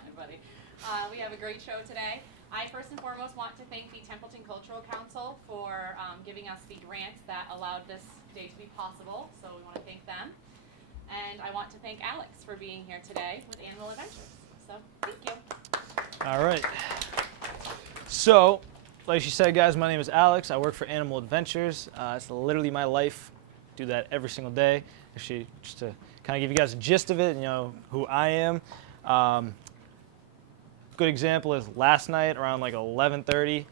Everybody. We have a great show today. I first and foremost want to thank the Templeton Cultural Council for giving us the grant that allowed this day to be possible, so we want to thank them. And I want to thank Alex for being here today with Animal Adventures. So, thank you. All right. So, like she said, guys, my name is Alex. I work for Animal Adventures. It's literally my life. Do that every single day. Actually, just to kind of give you guys a gist of it, you know, who I am. Good example is last night around like 11:30,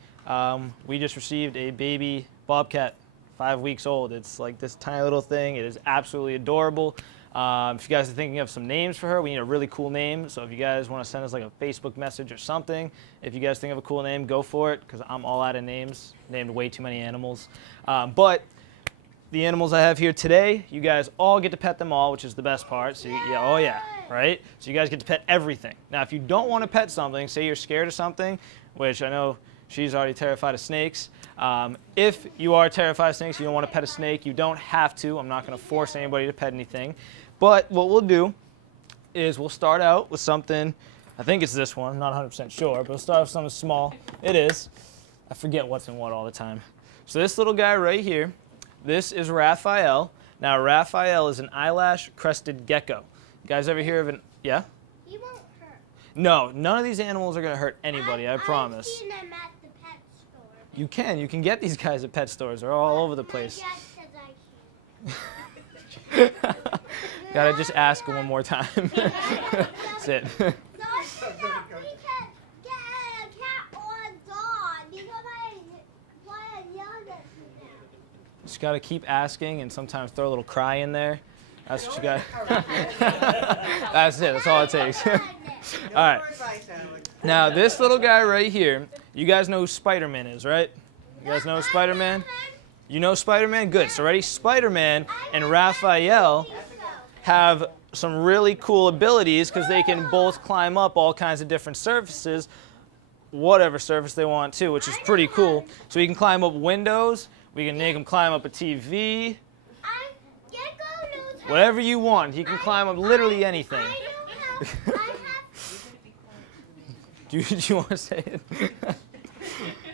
we just received a baby bobcat, 5 weeks old. It's like this tiny little thing. It is absolutely adorable. If you guys are thinking of some names for her, we need a really cool name. So if you guys want to send us like a Facebook message or something, if you guys think of a cool name, go for it, because I'm all out of names. Named way too many animals. But the animals I have here today, you guys all get to pet them all, which is the best part. So yeah, oh yeah, right? So you guys get to pet everything. Now, if you don't want to pet something, say you're scared of something, which I know she's already terrified of snakes. If you are terrified of snakes, you don't want to pet a snake, you don't have to. I'm not going to force anybody to pet anything. But what we'll do is we'll start out with something, I think it's this one, I'm not 100% sure, but we'll start with something small. It is. I forget what's in what all the time. So this little guy right here, this is Raphael. Now, Raphael is an eyelash-crested gecko. You guys ever hear of an, yeah? He won't hurt. No, none of these animals are going to hurt anybody, I promise. I've seen them at the pet store. You can get these guys at pet stores. They're all over the place. My dad says I can. Gotta just ask one more time. That's it. No, I think that we can get a cat or a dog because I yelled at you. Just gotta keep asking and sometimes throw a little cry in there. That's what you got. That's it. That's all it takes. All right. Now this little guy right here, you guys know who Spider-Man is, right? You guys know Spider-Man? You know Spider-Man? Good. So ready? Spider-Man and Raphael have some really cool abilities because they can both climb up all kinds of different surfaces, whatever surface they want to, which is pretty cool. So we can climb up windows, we can make them climb up a TV, whatever you want. He can climb up literally anything. Do you want to say it?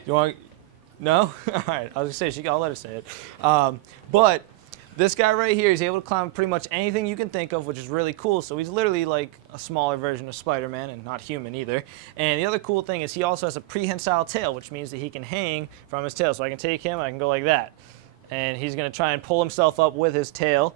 You want? No? All right. I was going to say, I'll let her say it. But this guy right here is able to climb pretty much anything you can think of, which is really cool. So he's literally like a smaller version of Spider-Man and not human either. And the other cool thing is he also has a prehensile tail, which means that he can hang from his tail. So I can take him, I can go like that. And he's going to try and pull himself up with his tail.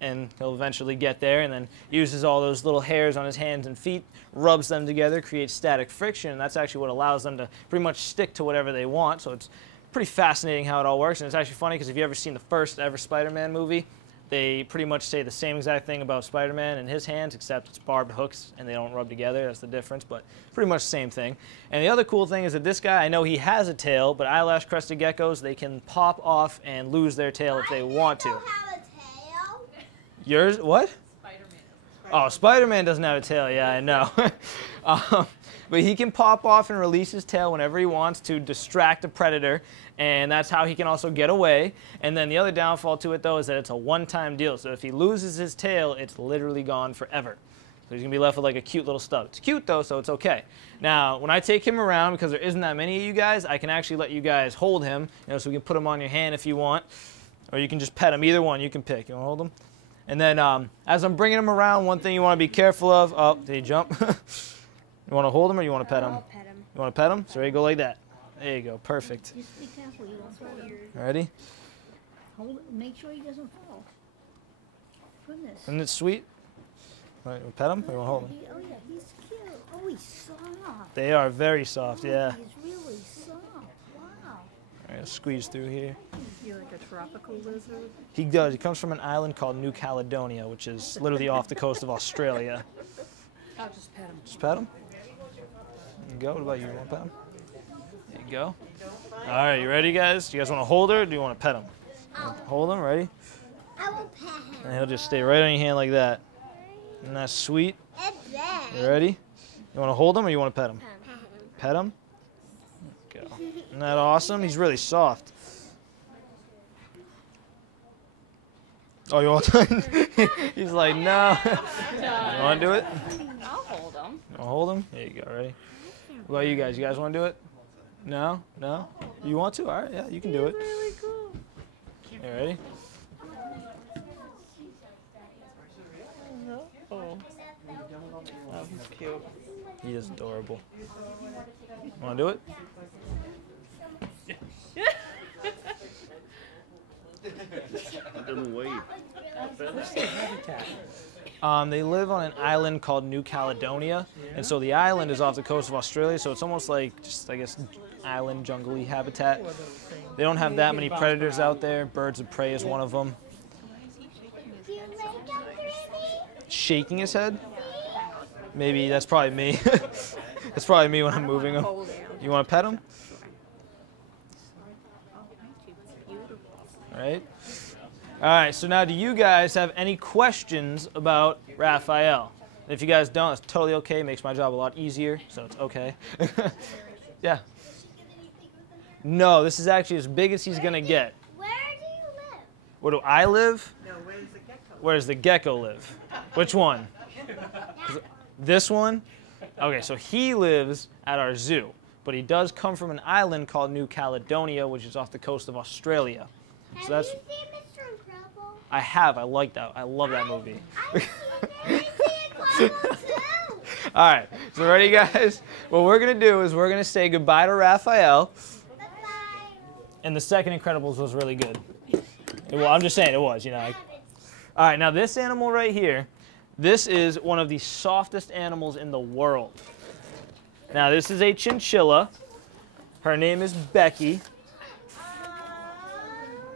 And he'll eventually get there, and then uses all those little hairs on his hands and feet, rubs them together, creates static friction, and that's actually what allows them to pretty much stick to whatever they want. So it's pretty fascinating how it all works, and it's actually funny because if you've ever seen the first ever Spider-Man movie, they pretty much say the same exact thing about Spider-Man and his hands, except it's barbed hooks and they don't rub together. That's the difference, but pretty much the same thing. And the other cool thing is that this guy, I know he has a tail, but eyelash-crested geckos, they can pop off and lose their tail if they want to. Yours, what? Spider-Man. Oh, Spider-Man doesn't have a tail. Yeah, I know. But he can pop off and release his tail whenever he wants to distract a predator, and that's how he can also get away. And then the other downfall to it, though, is that it's a one-time deal. So if he loses his tail, it's literally gone forever. So he's going to be left with like a cute little stub. It's cute, though, so it's okay. Now, when I take him around, because there isn't that many of you guys, I can actually let you guys hold him, so we can put him on your hand if you want, or you can just pet him. Either one you can pick. You want to hold him? And then as I'm bringing him around, one thing you want to be careful of. Oh, did he jump? You want to hold him or you want to pet him? I'll pet him. You want to pet him? So ready, go like that. There you go. Perfect. Just be careful. You won't fall. Ready? Hold it. Make sure he doesn't fall. Goodness. Isn't it sweet? All right, pet him or you want to hold him? Oh, yeah. He's cute. Oh, he's soft. They are very soft, yeah. He's really soft. Wow. All right, squeeze through here. Is he like a tropical lizard? He does. He comes from an island called New Caledonia, which is literally off the coast of Australia. I'll just pet him. Just pet him? There you go. What about you? You want to pet him? There you go. All right, you ready, guys? Do you guys want to hold her or do you want to pet him? Hold him, ready? I will pet him. And he'll just stay right on your hand like that. Isn't that sweet? You ready? You want to hold him or you want to pet him? Pet him? Go. Isn't that awesome? He's really soft. Oh, you want to? He's like, no. You want to do it? No. Wanna hold him? There you go, ready? What about you guys? You guys want to do it? No? No? You want to? All right, yeah, you can do it. Really cool. You ready? Oh, he's cute. He is adorable. Want to do it? It doesn't wave. What's their habitat? They live on an island called New Caledonia, and so the island is off the coast of Australia, so it's almost like just, I guess, island jungly habitat. They don't have that many predators out there. Birds of prey is one of them. Do you like him, Grammy? Shaking his head? Maybe that's probably me. That's probably me when I'm moving him. You want to pet him? All right. All right, so now do you guys have any questions about Raphael? And if you guys don't, it's totally okay. It makes my job a lot easier, so it's okay. Yeah. No, this is actually as big as he's going to get. Where do you live? Where do I live? No, where's the gecko? Where does the gecko live? Which one? This one? Okay, so he lives at our zoo, but he does come from an island called New Caledonia, which is off the coast of Australia. So that's. Have you seen Mr. Incredible? I have. I like that. I love that movie. I've seen Incredible too. All right. So ready, guys? What we're gonna do is we're gonna say goodbye to Raphael. Bye-bye. And the second Incredibles was really good. Well, I'm just saying it was. You know. All right. Now this animal right here, this is one of the softest animals in the world. Now this is a chinchilla. Her name is Becky.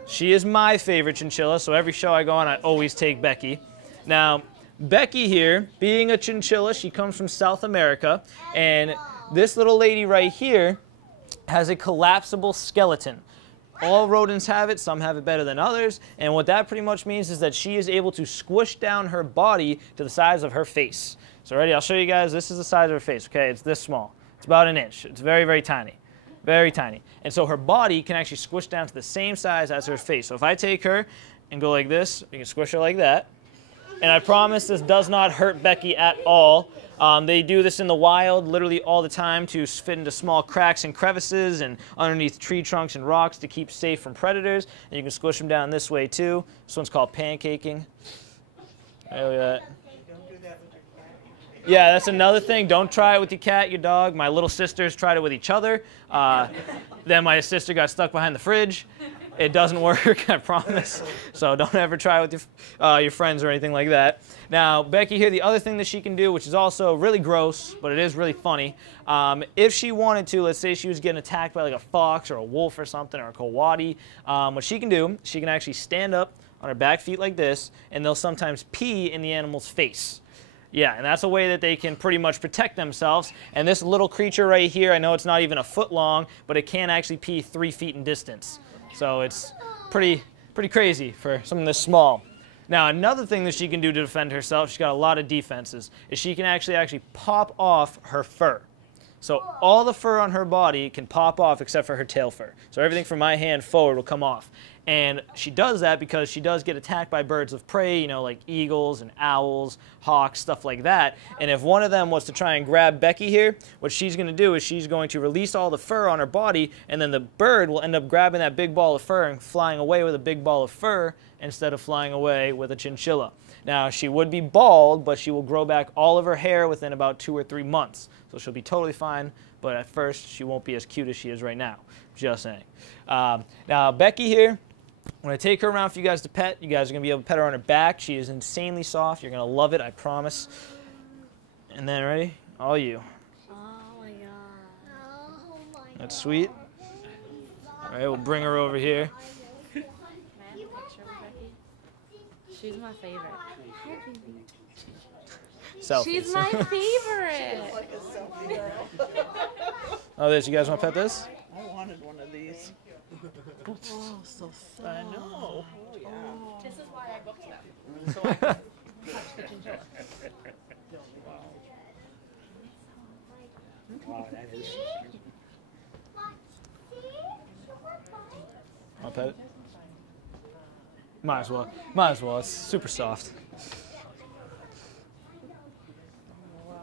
She is my favorite chinchilla, so every show I go on, I always take Becky. Now, Becky here, being a chinchilla, she comes from South America, and this little lady right here has a collapsible skeleton. All rodents have it, some have it better than others, and what that pretty much means is that she is able to squish down her body to the size of her face. So ready, I'll show you guys, this is the size of her face, okay? It's this small. It's about an inch. It's very, very tiny. Very tiny. And so her body can actually squish down to the same size as her face. So if I take her and go like this, you can squish her like that. And I promise this does not hurt Becky at all. They do this in the wild literally all the time to fit into small cracks and crevices and underneath tree trunks and rocks to keep safe from predators. And you can squish them down this way too. This one's called pancaking. Look at that. Yeah, that's another thing. Don't try it with your cat, your dog. My little sisters tried it with each other. Then my sister got stuck behind the fridge. It doesn't work, I promise. So don't ever try it with your friends or anything like that. Now, Becky here, the other thing that she can do, which is also really gross, but it is really funny, if she wanted to, let's say she was getting attacked by like a fox or a wolf or something, or a coyote, what she can do, she can actually stand up on her back feet like this, and they'll sometimes pee in the animal's face. Yeah, and that's a way that they can pretty much protect themselves. And this little creature right here, I know it's not even a foot long, but it can actually pee 3 feet in distance. So it's pretty crazy for something this small. Now, another thing that she can do to defend herself, she's got a lot of defenses, is she can actually pop off her fur. So all the fur on her body can pop off except for her tail fur. So everything from my hand forward will come off. And she does that because she does get attacked by birds of prey, you know, like eagles and owls, hawks, stuff like that. And if one of them was to try and grab Becky here, what she's going to do is she's going to release all the fur on her body, and then the bird will end up grabbing that big ball of fur and flying away with a big ball of fur instead of flying away with a chinchilla. Now, she would be bald, but she will grow back all of her hair within about 2 or 3 months. So she'll be totally fine, but at first she won't be as cute as she is right now. Just saying. Now, Becky here, when I take her around for you guys to pet, you guys are going to be able to pet her on her back. She is insanely soft. You're going to love it, I promise. And then, ready? All you. Oh my god. Oh my god. That's sweet. All right, we'll bring her over here. Can I have a picture with Becky? She's my favorite. Selfies. She's my favorite. Like a selfie girl. Oh, this. You guys want to pet this? I wanted one of these. Oh, so sad. I know. Oh, yeah. This is why I booked them. Wow, that is. Want to pet it? Might as well. Might as well. It's super soft. Wow.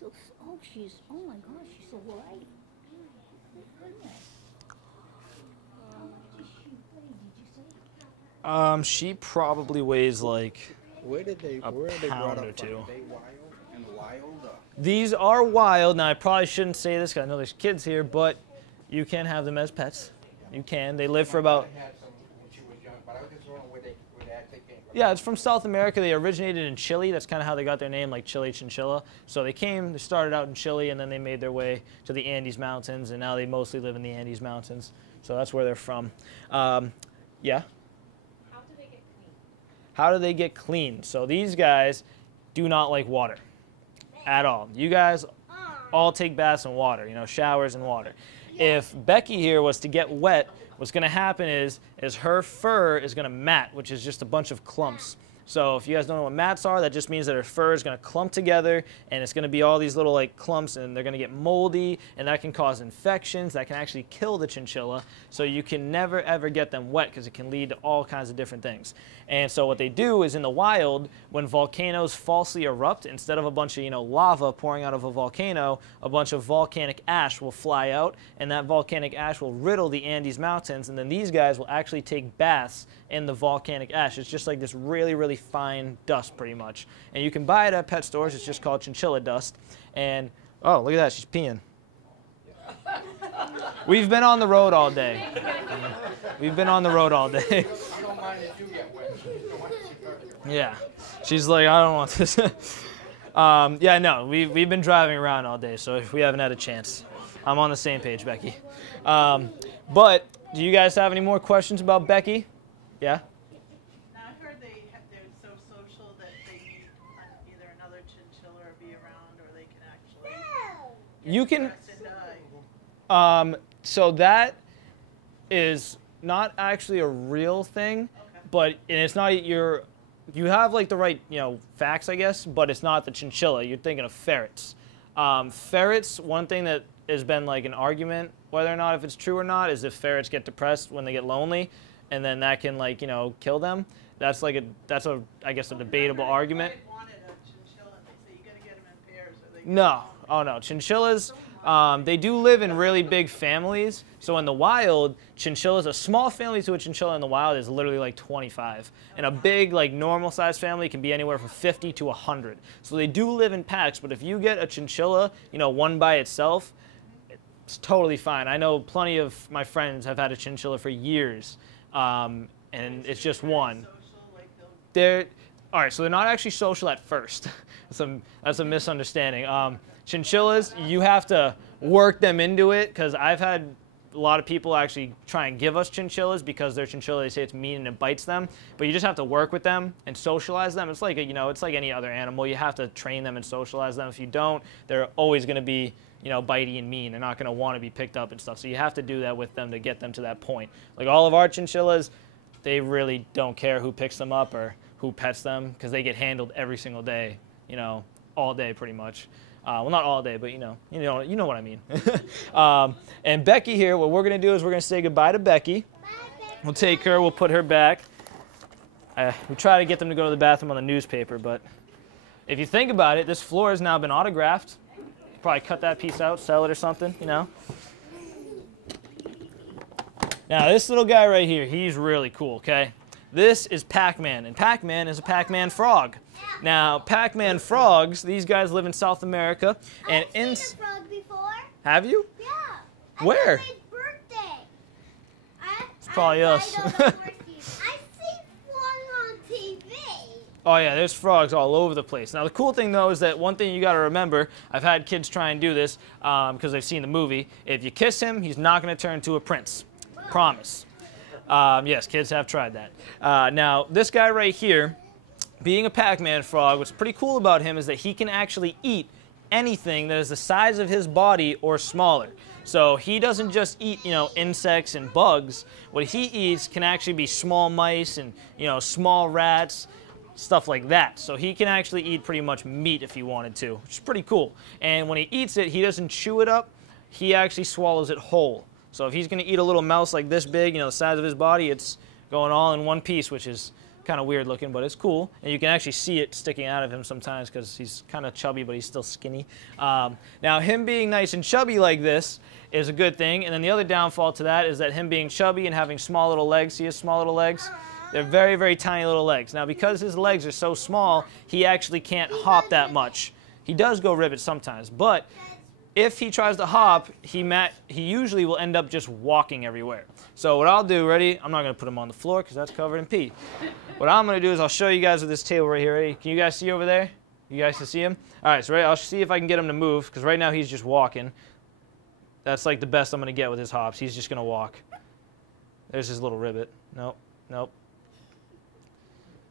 so. Oh, she's. Oh my gosh, she's so light. She probably weighs like Where are they pound brought or up two. from? Are they wild and wild? These are wild. Now, I probably shouldn't say this because I know there's kids here, but you can have them as pets. You can. They live for about... Yeah, it's from South America. They originated in Chile. That's kind of how they got their name, like Chile Chinchilla. So they started out in Chile, and then they made their way to the Andes Mountains, and now they mostly live in the Andes Mountains. So that's where they're from. Yeah? How do they get clean? How do they get clean? So these guys do not like water at all. You guys all take baths in water, showers in water. If Becky here was to get wet, what's going to happen is her fur is going to mat, which is just a bunch of clumps. So if you guys don't know what mats are, that just means that her fur is going to clump together, and it's going to be all these little like clumps, and they're going to get moldy, and that can cause infections that can actually kill the chinchilla. So you can never ever get them wet because it can lead to all kinds of different things. And so what they do is in the wild, when volcanoes falsely erupt, instead of a bunch of lava pouring out of a volcano, a bunch of volcanic ash will fly out, and that volcanic ash will riddle the Andes Mountains, and then these guys will actually take baths in the volcanic ash. It's just like this really, really fine dust pretty much. And you can buy it at pet stores. It's just called chinchilla dust. And, oh, look at that. She's peeing. We've been on the road all day. We've been on the road all day. Yeah. She's like, I don't want this. Yeah, no, we've been driving around all day, so we haven't had a chance. I'm on the same page, Becky. But do you guys have any more questions about Becky? Yeah? Now, I heard they're so social that they need either another chinchilla or be around, or they can actually You can. stressed and die. So that is not actually a real thing, but and it's not you have like the right facts, I guess, but it's not the chinchilla. You're thinking of ferrets. Ferrets. One thing that has been like an argument, whether or not if it's true or not, is if ferrets get depressed when they get lonely, and then that can like kill them. That's like I guess a debatable argument. I wanted a chinchilla, and they say you got to get them in pairs. Or they No. Oh no. Chinchillas. They do live in really big families. So in the wild, chinchillas, a small family to a chinchilla in the wild is literally like 25. And a big, like normal-sized family can be anywhere from 50 to 100. So they do live in packs, but if you get a chinchilla, one by itself, it's totally fine. I know plenty of my friends have had a chinchilla for years, and it's just one. All right, so they're not actually social at first. That's a misunderstanding. Chinchillas, you have to work them into it, because I've had a lot of people actually try and give us chinchillas because they're chinchilla. They say it's mean and it bites them, but you just have to work with them and socialize them. It's like it's like any other animal. You have to train them and socialize them. If you don't, they're always going to be bitey and mean. They're not going to want to be picked up and stuff. So you have to do that with them to get them to that point. Like all of our chinchillas, they really don't care who picks them up or who pets them because they get handled every single day, all day pretty much. Well, not all day, but you know what I mean. And Becky here, what we're going to do is we're going to say goodbye to Becky. We'll take her, we'll put her back. We try to get them to go to the bathroom on the newspaper, but if you think about it, this floor has now been autographed. Probably cut that piece out, sell it or something, Now, this little guy right here, he's really cool, okay? This is Pac-Man, and Pac-Man is a Pac-Man Frog. Now, Pac-Man frogs, these guys live in South America. And I've seen a frog before. Have you? Yeah. Where? At his birthday. It's probably us. I see one on TV. Oh yeah, there's frogs all over the place. Now the cool thing though is that one thing you got to remember, I've had kids try and do this because they've seen the movie. If you kiss him, he's not going to turn into a prince. Promise. Yes, kids have tried that. Now this guy right here, being a Pac-Man frog, what's pretty cool about him is that he can actually eat anything that is the size of his body or smaller. So he doesn't just eat, insects and bugs. What he eats can actually be small mice and, small rats, stuff like that. So he can actually eat pretty much meat if he wanted to, which is pretty cool. And when he eats it, he doesn't chew it up. He actually swallows it whole. So if he's going to eat a little mouse like this big, the size of his body, it's going all in one piece, which is kind of weird looking, but it's cool. And you can actually see it sticking out of him sometimes because he's kind of chubby, but he's still skinny. Now, him being nice and chubby like this is a good thing. And then the other downfall to that is that him being chubby and having small little legs, see his small little legs? They're very, very tiny little legs. Now, because his legs are so small, he actually can't hop that much. He does go ribbit sometimes, but if he tries to hop, he usually will end up just walking everywhere. So what I'll do, ready? I'm not going to put him on the floor because that's covered in pee. What I'm going to do is I'll show you guys with this table right here. Ready? Can you guys see over there? You guys can see him? All right, so ready? I'll see if I can get him to move because right now he's just walking. That's like the best I'm going to get with his hops. He's just going to walk. There's his little ribbit. Nope, nope.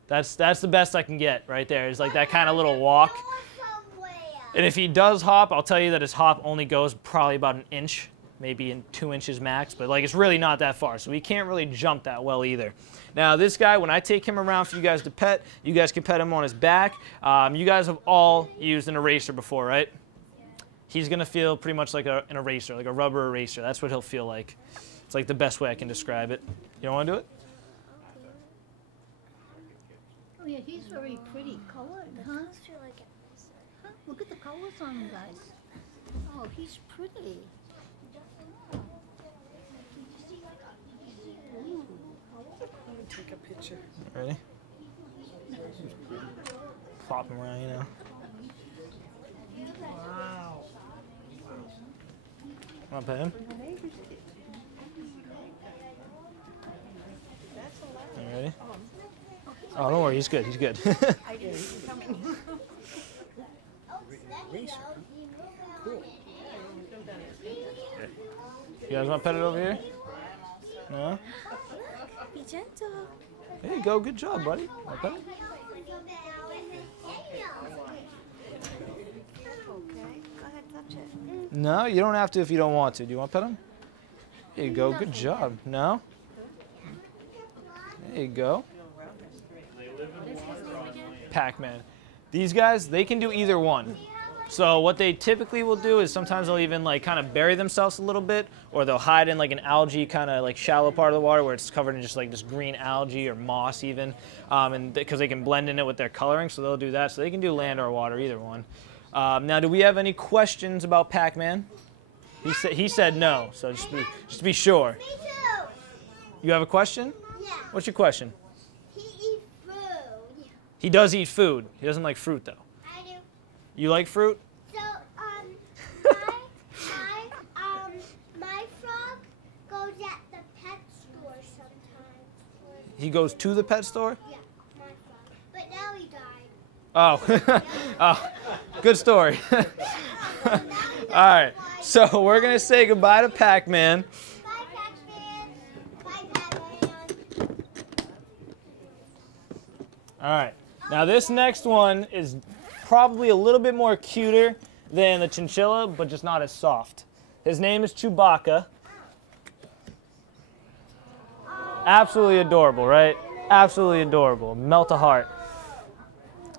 That's the best I can get right there. It's like that kind of little walk. And if he does hop, I'll tell you that his hop only goes probably about an inch, maybe in 2 inches max, but like it's really not that far, so he can't really jump that well either. Now this guy, when I take him around for you guys to pet, you guys can pet him on his back. You guys have all used an eraser before, right? He's gonna feel pretty much like an eraser, like a rubber eraser. That's what he'll feel like. It's like the best way I can describe it. You don't wanna do it? Oh yeah, he's very pretty colored, huh? Huh? Look at the colors on him, guys. Oh, he's pretty. Ooh. Take a picture. Ready? Flop him around, you know. Wow. Want to pet him? You ready? Oh, don't worry, he's good. He's good. I didn't see him coming. Cool. You guys want to pet it over here? No? Be gentle. There you go. Good job, buddy. Want to pet it? Okay, go ahead, touch it. No, you don't have to if you don't want to. Do you want to pet him? There you go. Good job. No? There you go. Pac-Man. These guys, they can do either one. So what they typically will do is sometimes they'll even like kind of bury themselves a little bit, or they'll hide in like an algae kind of like shallow part of the water where it's covered in just like this green algae or moss even, and because they can blend in it with their coloring, so they'll do that. So they can do land or water, either one. Now, do we have any questions about Pac-Man? He said no, so just to be sure. Me too. You have a question? Yeah. What's your question? He eats food. He does eat food. He doesn't like fruit though. I do. You like fruit? So, my frog goes at the pet store sometimes. He goes to the pet store? Yeah, my frog. But now he died. Oh, oh, good story. All right, so we're gonna say goodbye to Pac-Man. Bye, Pac-Man. Bye, Pac-Man. All right, now this next one is probably a little bit more cuter than the chinchilla, but just not as soft. His name is Chewbacca. Absolutely adorable, right? Absolutely adorable. Melt a heart.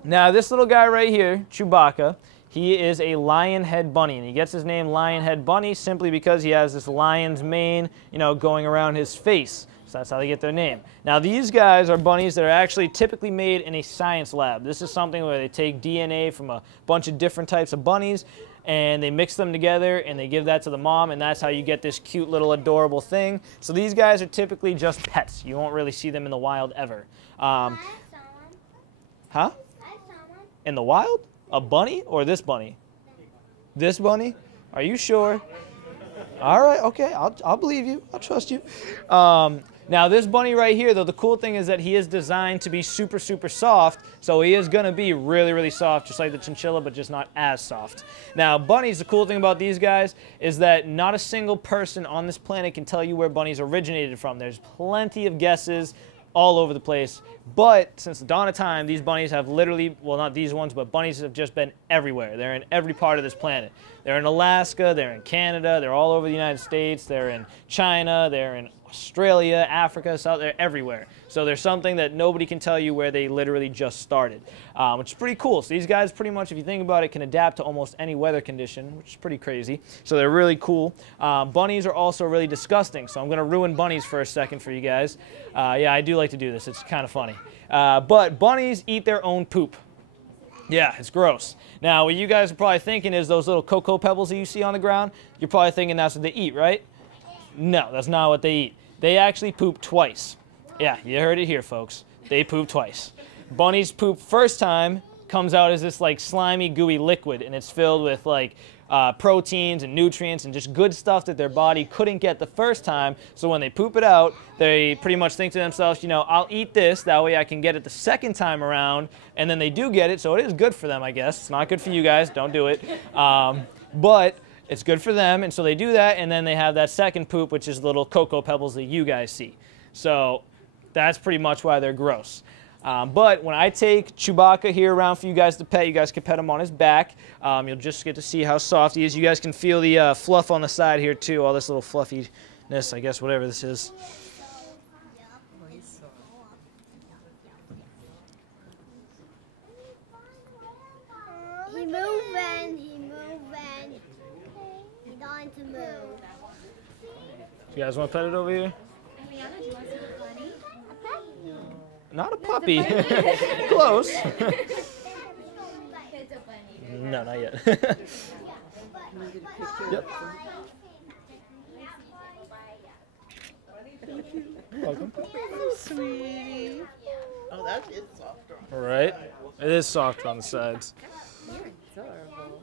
Now this little guy right here, Chewbacca, he is a lion head bunny, and he gets his name lion head bunny simply because he has this lion's mane, you know, going around his face. So that's how they get their name. Now these guys are bunnies that are actually typically made in a science lab. This is something where they take DNA from a bunch of different types of bunnies and they mix them together and they give that to the mom, and that's how you get this cute little adorable thing. So these guys are typically just pets. You won't really see them in the wild ever. I saw one. Huh? I saw one. In the wild? A bunny or this bunny? This bunny? Are you sure? All right, okay, I'll believe you. I'll trust you. Now this bunny right here, though, the cool thing is that he is designed to be super, super soft, so he is going to be really, really soft, just like the chinchilla, but just not as soft. Now bunnies, the cool thing about these guys is that not a single person on this planet can tell you where bunnies originated from. There's plenty of guesses all over the place, but since the dawn of time, these bunnies have literally, well, not these ones, but bunnies have just been everywhere. They're in every part of this planet. They're in Alaska, they're in Canada, they're all over the United States, they're in China, they're in Australia, Africa, South, they're everywhere. So there's something that nobody can tell you where they literally just started, which is pretty cool. So these guys pretty much, if you think about it, can adapt to almost any weather condition, which is pretty crazy. So they're really cool. Bunnies are also really disgusting, so I'm going to ruin bunnies for a second for you guys. Yeah, I do like to do this. It's kind of funny. But bunnies eat their own poop. Yeah, it's gross. Now, what you guys are probably thinking is those little cocoa pebbles that you see on the ground, you're probably thinking that's what they eat, right? No, that's not what they eat. They actually poop twice. Yeah, you heard it here, folks. They poop twice. Bunnies poop first time comes out as this like slimy, gooey liquid, and it's filled with like proteins and nutrients and just good stuff that their body couldn't get the first time. So when they poop it out, they pretty much think to themselves, you know, I'll eat this, that way I can get it the second time around, and then they do get it, so it is good for them, I guess. It's not good for you guys, don't do it. But it's good for them, and so they do that, and then they have that second poop, which is little cocoa pebbles that you guys see. So that's pretty much why they're gross. But when I take Chewbacca here around for you guys to pet, you guys can pet him on his back. You'll just get to see how soft he is. You guys can feel the fluff on the side here too, all this little fluffiness, I guess, whatever this is. He moving, he moving. He's going to move. You guys want to pet it over here? Ariana, do you want to see the bunny? Not a puppy. Close. It's a bunny. No, not yet. Yep. You're welcome. Sweetie. Oh, that is softer. All right. It is softer on the sides. You're adorable.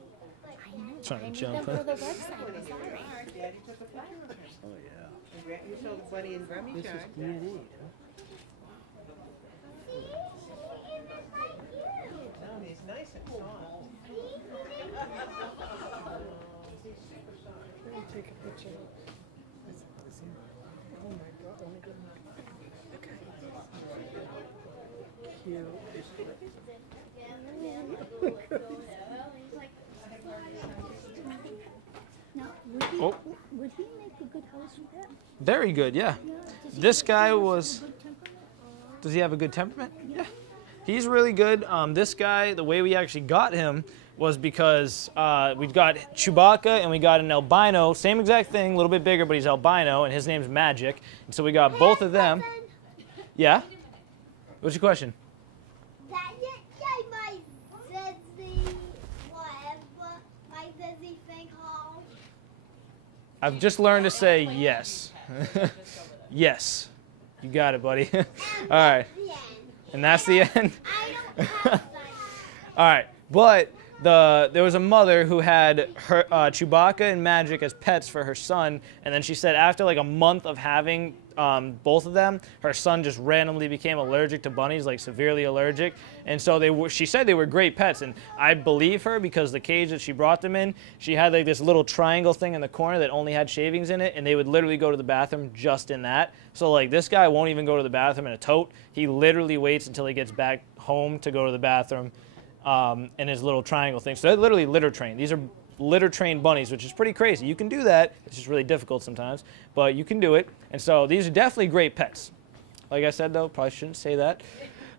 Trying to jump. For the website, I'm sorry. Daddy took a picture of her. Oh, yeah. You showed the bunny and Grammy This is shine. DNA, No, he's nice and soft. Let me take a picture. Oh my God, oh my goodness. Okay. Cute. Now, would he, Oh. would he make a good house with that? Very good, yeah. Yeah. Does he This have guy a was... good temperament? Does he have a good temperament? Yeah. He's really good. This guy, the way we actually got him was because we've got Chewbacca and we got an albino, same exact thing, a little bit bigger, but he's albino, and his name's Magic. And so we got both of them. Yeah? What's your question? That you say my zizzy, whatever, my zizzy thing called? I've just learned to say yes. Yes. You got it, buddy. All right. The end. And that's the end. I don't have that. All right. But there was a mother who had her Chewbacca and Magic as pets for her son, and then she said after like a month of having both of them, her son just randomly became allergic to bunnies, like severely allergic. And so she said they were great pets, and I believe her because the cage that she brought them in, she had like this little triangle thing in the corner that only had shavings in it, and they would literally go to the bathroom just in that. So like this guy won't even go to the bathroom in a tote. He literally waits until he gets back home to go to the bathroom in his little triangle thing. So they're literally litter trained. These are litter trained bunnies, which is pretty crazy. You can do that. It's just really difficult sometimes, but you can do it. And so these are definitely great pets. Like I said, though, probably shouldn't say that,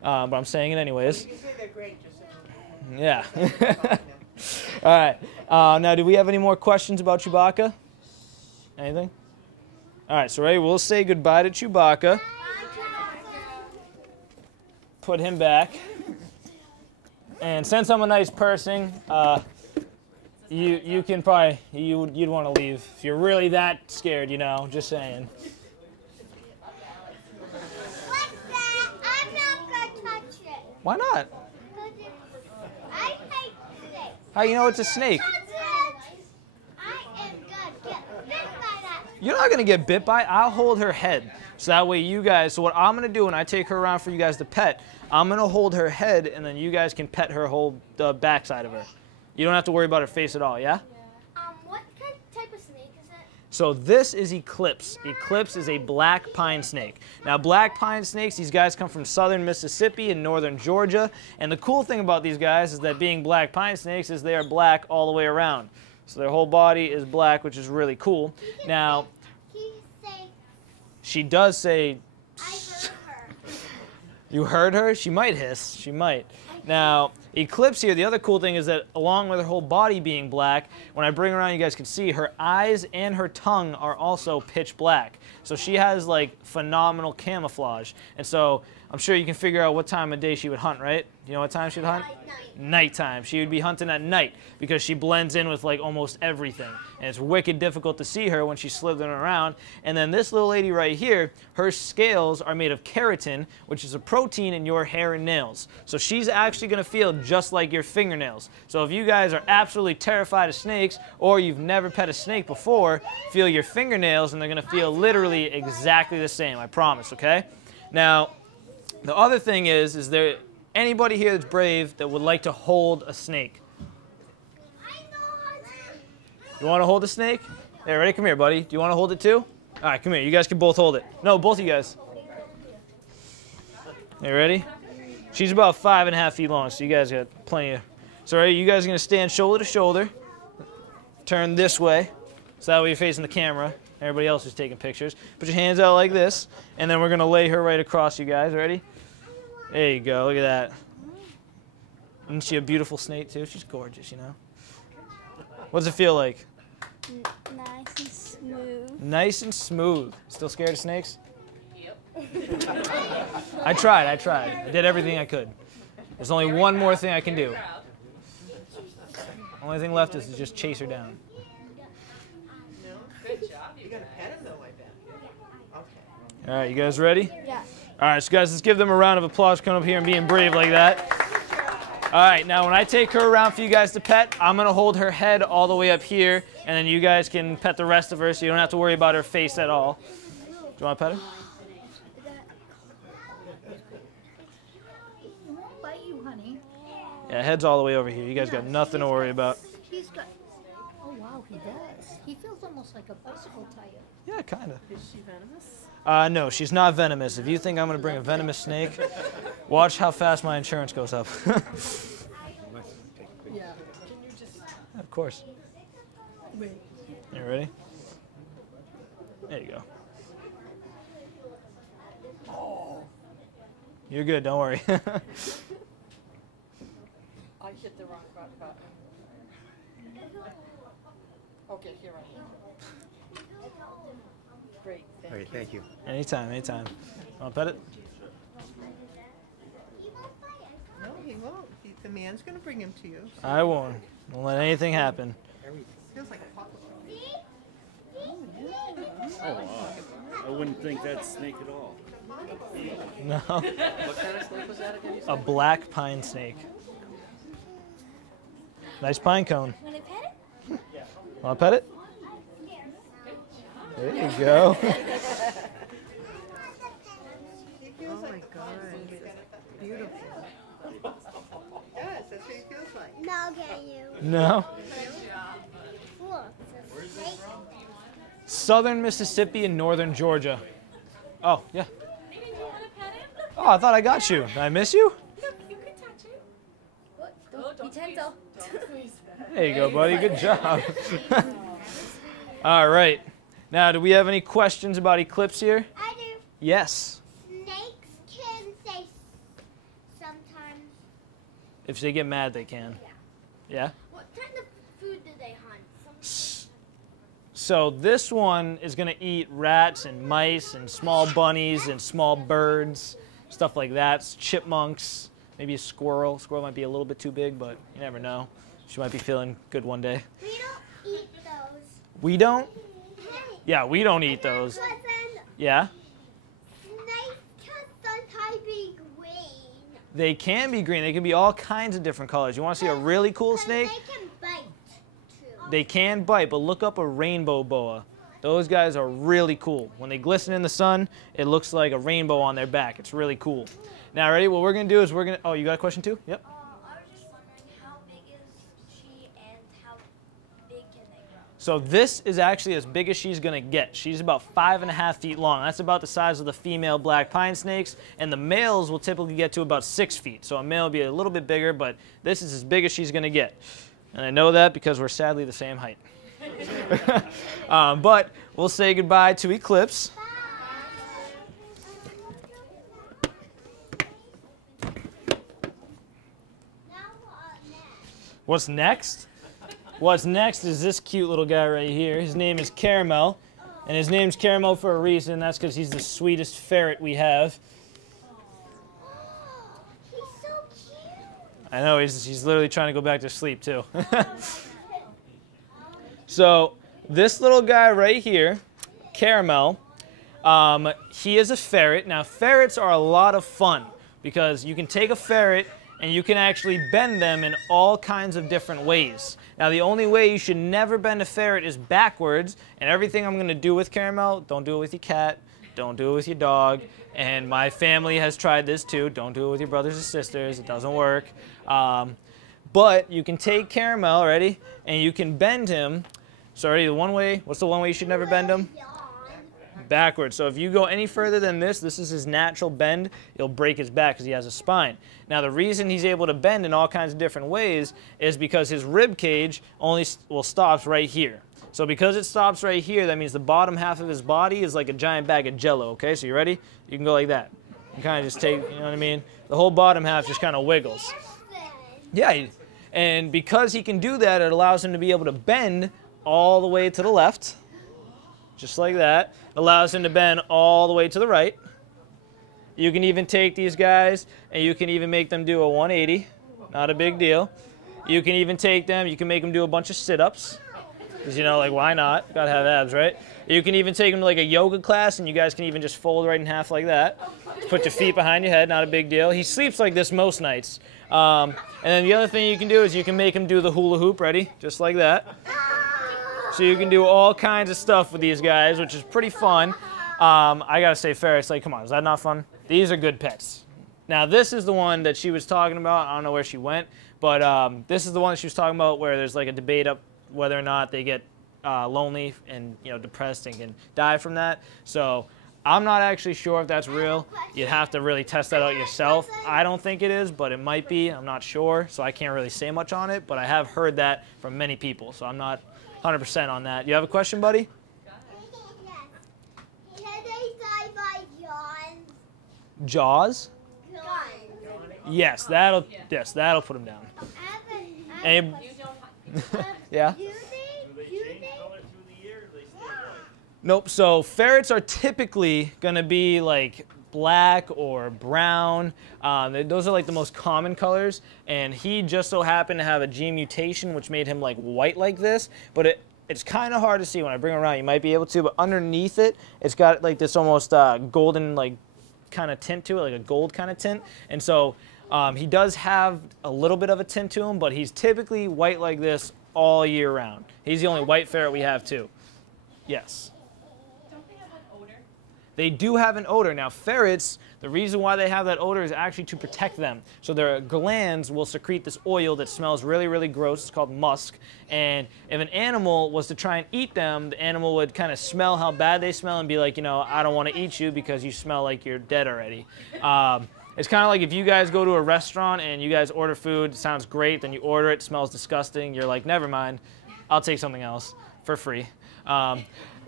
but I'm saying it anyways. You can say they're great, just Yeah. All right. Now, do we have any more questions about Chewbacca? Anything? All right, so we'll say goodbye to Chewbacca. Put him back. And since I'm a nice person, you can probably, you'd want to leave if you're really that scared, you know, just saying. What's that? I'm not going to touch it. Why not? I hate snakes. How you know it's a snake? I am going to get bit by that. You're not going to get bit by. I'll hold her head. So that way you guys, so what I'm going to do when I take her around for you guys to pet, I'm going to hold her head and then you guys can pet her whole backside of her. You don't have to worry about her face at all, yeah? What type of snake is it? So this is Eclipse. Eclipse is a black pine snake. Now black pine snakes, these guys come from southern Mississippi and northern Georgia. And the cool thing about these guys is that being black pine snakes is they are black all the way around. So their whole body is black, which is really cool. Now, Can you say She does say... I heard her. You heard her? She might hiss. She might. Now, Eclipse here, the other cool thing is that along with her whole body being black, when I bring her around, you guys can see her eyes and her tongue are also pitch black. So she has like phenomenal camouflage. And so I'm sure you can figure out what time of day she would hunt, right? You know what time she would hunt? Nighttime. She would be hunting at night because she blends in with like almost everything. And it's wicked difficult to see her when she's slithering around. And then this little lady right here, her scales are made of keratin, which is a protein in your hair and nails. So she's actually going to feel just like your fingernails. So if you guys are absolutely terrified of snakes or you've never pet a snake before, feel your fingernails and they're going to feel literally exactly the same, I promise, okay? Now, the other thing is there anybody here that's brave that would like to hold a snake? You want to hold a snake? Hey, ready? Come here, buddy. Do you want to hold it too? All right, come here. You guys can both hold it. No, both of you guys. You ready? She's about 5.5 feet long, so you guys got plenty of... So ready? You guys are going to stand shoulder to shoulder. Turn this way, so that way you're facing the camera. Everybody else is taking pictures. Put your hands out like this, and then we're going to lay her right across you guys. Ready? There you go. Look at that. Isn't she a beautiful snake, too? She's gorgeous, you know? What does it feel like? Nice and smooth. Nice and smooth. Still scared of snakes? Yep. I tried. I did everything I could. There's only one more thing I can do. Only thing left is to just chase her down. Good job. You gotta pet him though, I bet. Okay. All right, you guys ready? Yeah. All right, so guys, let's give them a round of applause coming up here and being brave like that. All right, now when I take her around for you guys to pet, I'm going to hold her head all the way up here, and then you guys can pet the rest of her so you don't have to worry about her face at all. Do you want to pet her? He won't bite you, honey. Yeah, head's all the way over here. You guys got nothing to worry about. He's got... Oh, wow, he does. He feels almost like a bicycle tire. Yeah, kind of. Is she venomous? No, she's not venomous. If you think I'm going to bring a venomous snake, watch how fast my insurance goes up. Yeah. Can you just Of course. wait? You ready? There you go. Oh. You're good, don't worry. I hit the wrong button. Okay, here I am. Great. Great, thank you. Anytime. Want to pet it? No, he won't. The man's gonna bring him to you. I won't. Won't let anything happen. Feels like a puppy. Oh, I wouldn't think that's snake at all. No. What kind of snake was that again? A black pine snake. Nice pine cone. Want to pet it? Want to pet it? There you go. Oh my God, beautiful. Yes, that's what he feels like. No, get you. No. Look, it's a snake. Southern Mississippi and northern Georgia. Oh, yeah. Maybe you want to pet him? Oh, I thought I got you. Did I miss you? Look, you can touch it. What? Oh, don't squeeze. Don't squeeze. There you go, buddy. Good job. All right. Now, do we have any questions about Eclipse here? I do. Yes. Snakes can say sometimes. If they get mad, they can. Yeah? What kind of food do they hunt? So this one is going to eat rats and mice and small bunnies and small birds, stuff like that. Chipmunks, maybe a squirrel. Squirrel might be a little bit too big, but you never know. She might be feeling good one day. We don't eat those. We don't? Hey, Yeah, we don't eat those. cousin, Yeah? snakes can sometimes be green. They can be green. They can be all kinds of different colors. You want to see a really cool snake? They can bite too. They can bite, but look up a rainbow boa. Those guys are really cool. When they glisten in the sun, it looks like a rainbow on their back. It's really cool. Now, ready? What we're going to do is we're going to... Oh, you got a question too? Yep. I was just wondering how big is she and how big can they grow? So this is actually as big as she's going to get. She's about 5.5 feet long. That's about the size of the female black pine snakes, and the males will typically get to about 6 feet. So a male will be a little bit bigger, but this is as big as she's going to get. And I know that because we're sadly the same height. But we'll say goodbye to Eclipse. What's next? What's next is this cute little guy right here. His name is Caramel. And his name's Caramel for a reason. That's because he's the sweetest ferret we have. He's so cute. I know, he's literally trying to go back to sleep, too. So, this little guy right here, Caramel, he is a ferret. Now, ferrets are a lot of fun because you can take a ferret and you can actually bend them in all kinds of different ways. Now, the only way you should never bend a ferret is backwards, and everything I'm going to do with Caramel, don't do it with your cat, don't do it with your dog, and my family has tried this too. Don't do it with your brothers and sisters. It doesn't work. But you can take Caramel, ready, and you can bend him. So, ready, the one way, what's the one way you should never bend him? Backwards. So if you go any further than this is his natural bend, you'll break his back because he has a spine. Now the reason he's able to bend in all kinds of different ways is because his rib cage only stops right here. So because it stops right here, that means the bottom half of his body is like a giant bag of Jello. Okay, so you ready? You can go like that. You kind of just take, you know what I mean? The whole bottom half just kind of wiggles. Yeah, and because he can do that, it allows him to be able to bend all the way to the left, just like that. It allows him to bend all the way to the right. You can even take these guys and you can even make them do a 180. Not a big deal. You can even take them, you can make them do a bunch of sit-ups. Because, you know, like, why not? Gotta have abs, right? You can even take them to like a yoga class and you guys can even just fold right in half like that. Put your feet behind your head, not a big deal. He sleeps like this most nights. And then the other thing you can do is you can make him do the hula hoop, ready? Just like that. So you can do all kinds of stuff with these guys, which is pretty fun. I gotta say, ferrets, like, come on, is that not fun? These are good pets. Now, this is the one that she was talking about. I don't know where she went, but this is the one that she was talking about where there's like a debate up whether or not they get lonely and, you know, depressed and can die from that. So I'm not actually sure if that's real. You'd have to really test that out yourself. I don't think it is, but it might be. I'm not sure, so I can't really say much on it, but I have heard that from many people, so I'm not 100% on that. You have a question, buddy? Can they die by John's Jaws? gun? Yes, that'll put him down. And, yeah? Do they? Nope. So ferrets are typically going to be like black or brown. Those are like the most common colors. And he just so happened to have a gene mutation, which made him like white like this. But it's kind of hard to see when I bring him around. You might be able to, but underneath it, it's got like this almost golden like kind of tint to it, like a gold kind of tint. And so he does have a little bit of a tint to him, but he's typically white like this all year round. He's the only white ferret we have too. Yes. They do have an odor. Now, ferrets, the reason why they have that odor is actually to protect them. So their glands will secrete this oil that smells really, really gross. It's called musk. And if an animal was to try and eat them, the animal would kind of smell how bad they smell and be like, you know, I don't want to eat you because you smell like you're dead already. It's kind of like if you guys go to a restaurant and you guys order food, it sounds great, then you order it, smells disgusting. You're like, never mind, I'll take something else for free.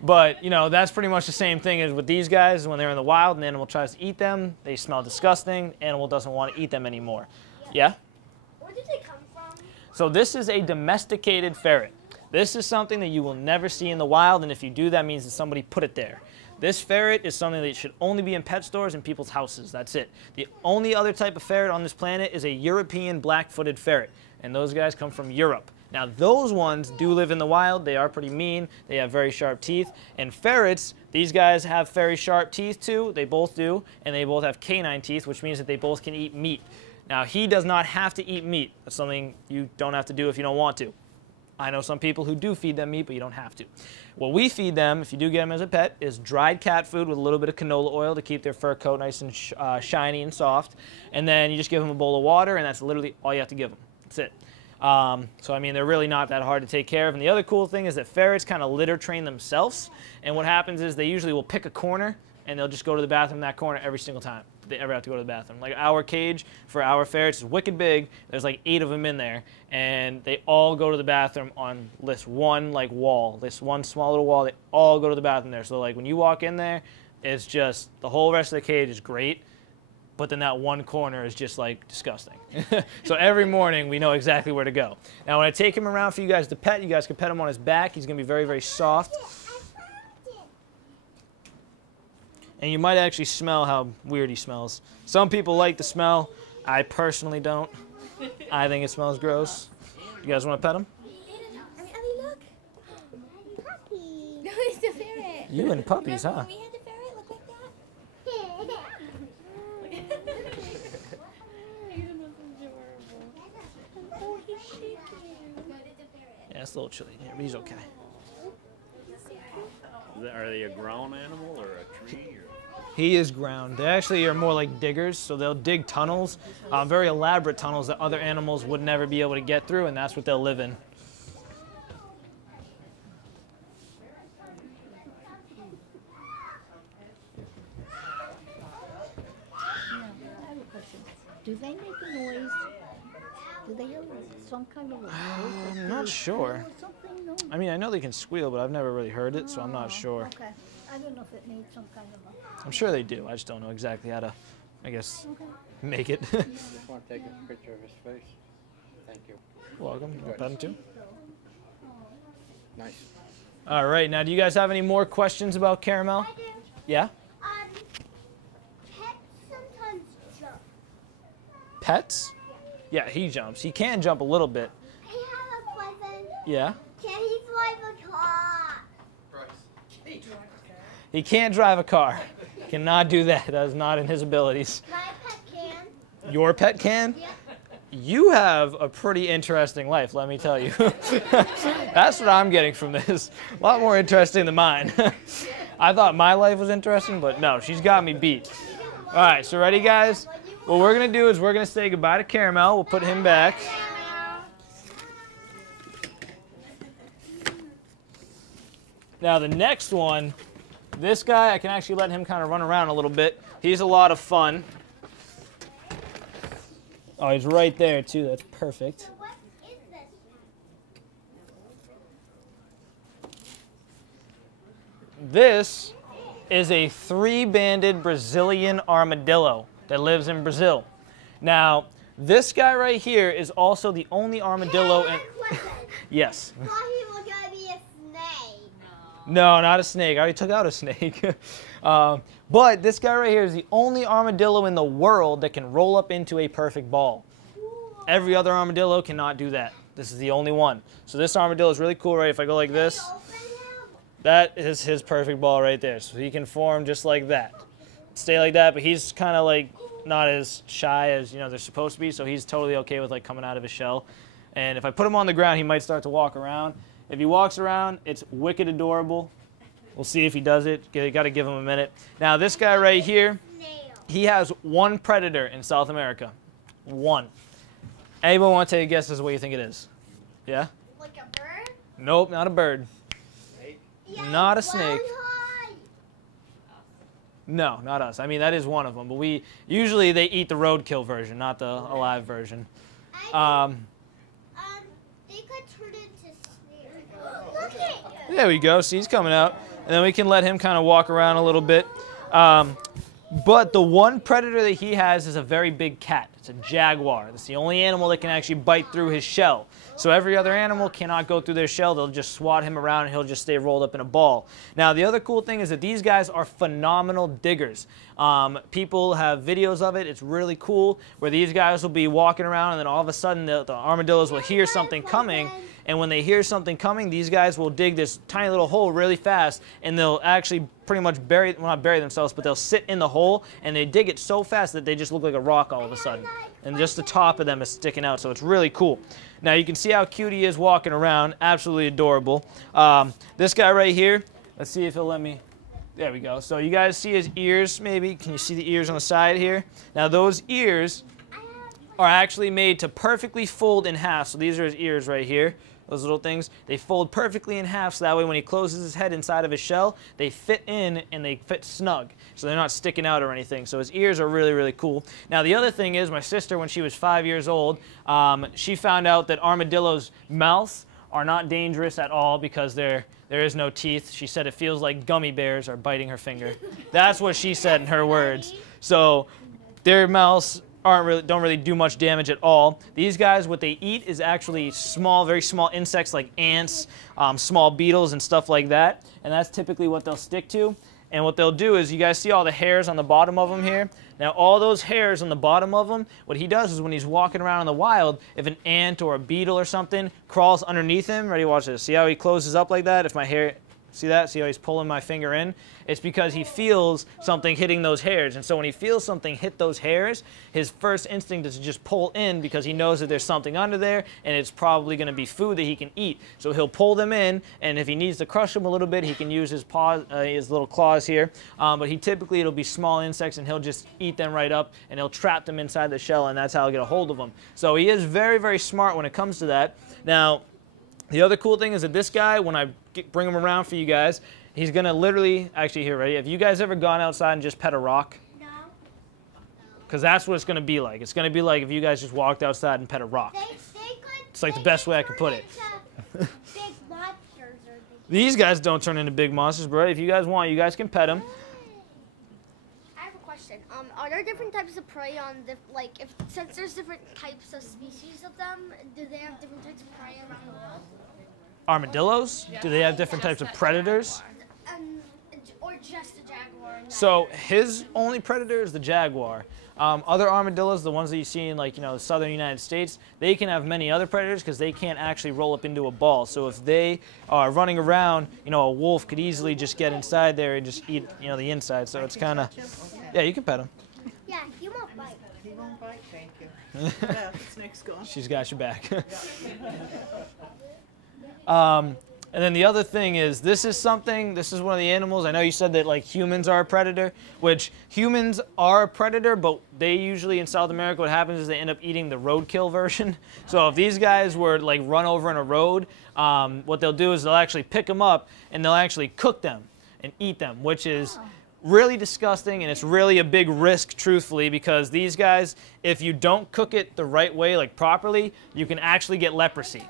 But, you know, that's pretty much the same thing as with these guys. When they're in the wild and the animal tries to eat them, they smell disgusting. The animal doesn't want to eat them anymore. Yeah? Where did they come from? So this is a domesticated ferret. This is something that you will never see in the wild, and if you do, that means that somebody put it there. This ferret is something that should only be in pet stores and people's houses. That's it. The only other type of ferret on this planet is a European black-footed ferret, and those guys come from Europe. Now, those ones do live in the wild. They are pretty mean. They have very sharp teeth. And ferrets, these guys have very sharp teeth too. They both do. And they both have canine teeth, which means that they both can eat meat. Now, he does not have to eat meat. That's something you don't have to do if you don't want to. I know some people who do feed them meat, but you don't have to. What we feed them, if you do get them as a pet, is dried cat food with a little bit of canola oil to keep their fur coat nice and shiny and soft. And then you just give them a bowl of water, and that's literally all you have to give them. That's it. So, I mean, they're really not that hard to take care of. And the other cool thing is that ferrets kind of litter train themselves. And what happens is they usually will pick a corner, and they'll just go to the bathroom in that corner every single time they ever have to go to the bathroom. Like our cage for our ferrets is wicked big. There's like 8 of them in there. And they all go to the bathroom on this one like wall, this one small little wall. They all go to the bathroom there. So, like, when you walk in there, it's just the whole rest of the cage is great. but then that one corner is just like disgusting. So every morning we know exactly where to go. Now when I take him around for you guys to pet, you guys can pet him on his back. He's going to be very, very soft. And you might actually smell how weird he smells. Some people like the smell. I personally don't. I think it smells gross. You guys want to pet him? Look. Puppy. No, it's a ferret. You and puppies, huh? When we had the ferret look like that? Oh, he's shaking. Yeah, it's a little chilly here, but he's okay. Are they a ground animal or a tree? Or? He is ground. They actually are more like diggers, so they'll dig tunnels, very elaborate tunnels that other animals would never be able to get through, and that's what they'll live in. Do they make a noise? Do they have some kind of a I'm not sure. No. I mean, I know they can squeal, but I've never really heard it, so I'm not sure. Okay. I don't know if it made some kind of a... I'm sure they do. I just don't know exactly how to, I guess, make it. Just want to take a picture of his face. Thank you. Welcome. You want to pet him too? Nice. All right. Now, do you guys have any more questions about Caramel? I do. Yeah? Pets sometimes jump. Pets? Yeah, he jumps. He can jump a little bit. I have a question. Yeah? Can he drive a car? He can't drive a car. Cannot do that. That is not in his abilities. My pet can. Your pet can? Yep. You have a pretty interesting life, let me tell you. That's what I'm getting from this. A lot more interesting than mine. I thought my life was interesting, but no, she's got me beat. All right, so ready, guys? What we're going to do is we're going to say goodbye to Caramel. We'll put him back. Now, the next one, this guy, I can actually let him kind of run around a little bit. He's a lot of fun. Oh, he's right there, too. That's perfect. What is this? This is a 3-banded Brazilian armadillo that lives in Brazil. Now, this guy right here is also the only armadillo in... Yes. I thought he was going to be a snake. No, not a snake. I already took out a snake. But this guy right here is the only armadillo in the world that can roll up into a perfect ball. Every other armadillo cannot do that. This is the only one. So this armadillo is really cool, right? If I go like this, that is his perfect ball right there. So he can form just like that. Stay like that, but he's kind of like not as shy as, you know, they're supposed to be, so he's totally okay with like coming out of his shell. And if I put him on the ground, he might start to walk around. If he walks around, it's wicked adorable. We'll see if he does it. Got to give him a minute. Now, this guy right here, he has one predator in South America. One. Anybody want to take a guess as to what you think it is? Yeah? Like a bird? Nope, not a bird. Yeah, Not a snake. high. No, not us. I mean, that is one of them, but we usually they eat the roadkill version, not the alive version. They could turn into snares. Look at it. There we go. See, he's coming out. And then we can let him kind of walk around a little bit. But the one predator that he has is a very big cat. It's a jaguar. It's the only animal that can actually bite through his shell. So every other animal cannot go through their shell. They'll just swat him around and he'll just stay rolled up in a ball. Now, the other cool thing is that these guys are phenomenal diggers. People have videos of it. It's really cool where these guys will be walking around and then all of a sudden the armadillos will hear something coming. And when they hear something coming, these guys will dig this tiny little hole really fast, and they'll actually pretty much well, not bury themselves, but they'll sit in the hole, and they dig it so fast that they just look like a rock all of a sudden. And just the top of them is sticking out, so it's really cool. Now, you can see how cute he is walking around. Absolutely adorable. This guy right here, let's see if he'll let me. There we go. So you guys see his ears, maybe? Can you see the ears on the side here? Now, those ears are actually made to perfectly fold in half. So these are his ears right here. Those little things, they fold perfectly in half, so that way when he closes his head inside of his shell, they fit in and they fit snug. So they're not sticking out or anything. So his ears are really, really cool. Now, the other thing is, my sister, when she was 5 years old, she found out that armadillos' mouths are not dangerous at all because there is no teeth. She said it feels like gummy bears are biting her finger. That's what she said in her words. So their mouths don't really do much damage at all. These guys, what they eat is actually small, very small insects like ants, small beetles and stuff like that. And that's typically what they'll stick to. And what they'll do is, you guys see all the hairs on the bottom of them here? Now all those hairs on the bottom of them, what he does is when he's walking around in the wild, if an ant or a beetle or something crawls underneath him, ready, watch this. See how he closes up like that? If my hair, see that? See how he's pulling my finger in? It's because he feels something hitting those hairs. And so when he feels something hit those hairs, his first instinct is to just pull in because he knows that there's something under there and it's probably going to be food that he can eat. So he'll pull them in, and if he needs to crush them a little bit, he can use his paws, his little claws here. But it'll be small insects, and he'll just eat them right up, and he'll trap them inside the shell, and that's how he'll get a hold of them. So he is very, very smart when it comes to that. Now, the other cool thing is that this guy, when I bring him around for you guys, he's going to literally, actually here, ready? Have you guys ever gone outside and just pet a rock? No. Because that's what it's going to be like. It's going to be like if you guys just walked outside and pet a rock. It's like the best way I can put it. Big monsters or These guys don't turn into big monsters, but if you guys want, you guys can pet them. I have a question. Are there different types of prey on the, since there's different types of species of them, do they have different types of prey around the world? Armadillos? Do they have different types of predators? Or just the jaguar? So his only predator is the jaguar. Other armadillos, the ones that you see in the southern United States, they can have many other predators because they can't actually roll up into a ball. So if they are running around, a wolf could easily just get inside there and just eat, the inside. So it's kind of, yeah, you can pet him. Yeah, he won't bite. He won't bite, thank you. Yeah, the snake's gone. She's got your back. And then the other thing is, this is one of the animals, I know you said that humans are a predator, which humans are a predator, but they usually in South America, what happens is they end up eating the roadkill version. So if these guys were run over in a road, what they'll do is they'll actually pick them up and they'll actually cook them and eat them, which is really disgusting, and it's really a big risk, truthfully, because these guys, if you don't cook it the right way, properly, you can actually get leprosy.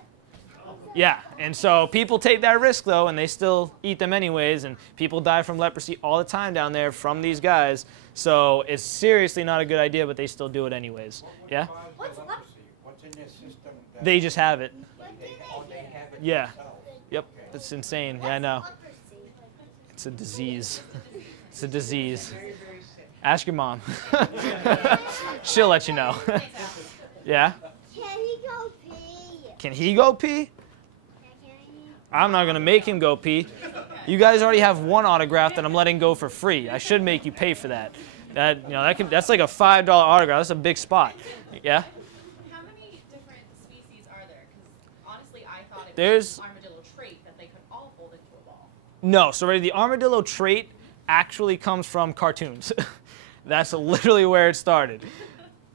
Yeah, and so people take that risk, though, and they still eat them anyways, and people die from leprosy all the time down there from these guys. So it's seriously not a good idea, but they still do it anyways. Yeah? What's leprosy? What's in this system? They just have it. They have it Yeah. themselves. Yep, it's insane. Yeah, I know. It's a disease. It's a disease. Ask your mom. She'll let you know. Yeah? Can he go pee? Can he go pee? I'm not going to make him go pee. You guys already have one autograph that I'm letting go for free. I should make you pay for that. That's like a $5 autograph. That's a big spot. Yeah? How many different species are there? Because honestly, I thought it There's- was an armadillo trait that they could all fold into a ball. No, so the armadillo trait actually comes from cartoons. That's literally where it started.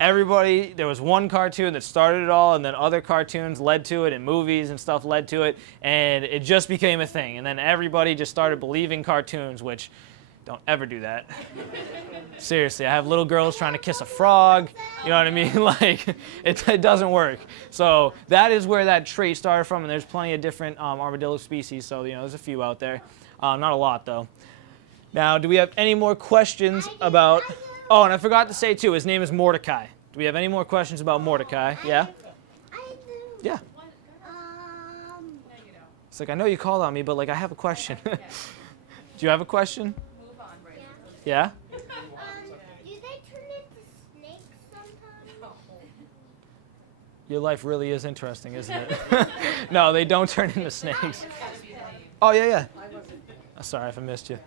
There was one cartoon that started it all, and then other cartoons led to it, and movies and stuff led to it, and it just became a thing. And then everybody just started believing cartoons, which, don't ever do that. Seriously, I have little girls trying to kiss a frog, you know what I mean? It doesn't work. So that is where that trait started from, and there's plenty of different armadillo species, so there's a few out there. Not a lot, though. Now, do we have any more questions about... Oh, and I forgot to say, too, his name is Mordecai. Do we have any more questions about Mordecai? Yeah? I do. Yeah. No, you don't. It's I know you called on me, but, I have a question. Do you have a question? Move on, Brady. Yeah? Do they turn into snakes sometimes? Your life really is interesting, isn't it? No, they don't turn into snakes. Oh, yeah. Sorry if I missed you.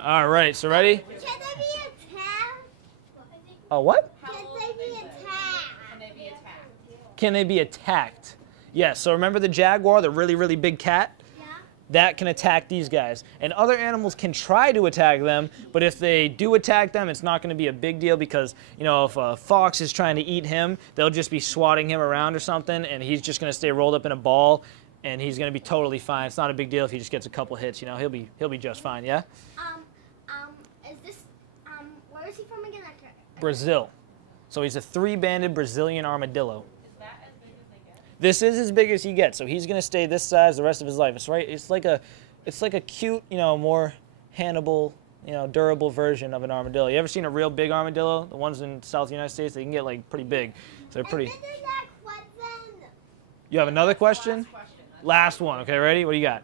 All right, so ready? Can they be attacked? Oh, what? Can they be attacked? Can they be attacked? Can they be attacked? Yes, so remember the jaguar, the really, really big cat? Yeah. That can attack these guys. And other animals can try to attack them, but if they do attack them, it's not going to be a big deal because, if a fox is trying to eat him, they'll just be swatting him around or something, and he's just going to stay rolled up in a ball, and he's going to be totally fine. It's not a big deal if he just gets a couple hits, he'll be just fine, yeah? Where is he from again? Brazil. So he's a 3-banded Brazilian armadillo. Is that as big as they get? This is as big as he gets, so he's going to stay this size the rest of his life. It's like a cute, more Hannibal durable version of an armadillo. You ever seen a real big armadillo? The ones in South United States, they can get like pretty big. So they're pretty. You have another question? Last one. Okay, ready? What do you got?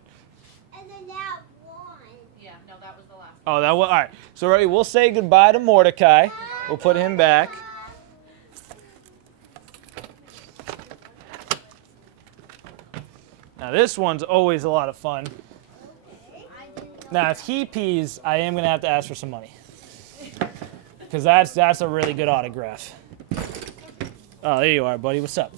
And then that one. Yeah, no, that was the last. Oh, that one. All right. So ready? We'll say goodbye to Mordecai. We'll put him back. Now this one's always a lot of fun. Now if he pees, I am gonna have to ask for some money, because that's a really good autograph. Oh, there you are, buddy. What's up?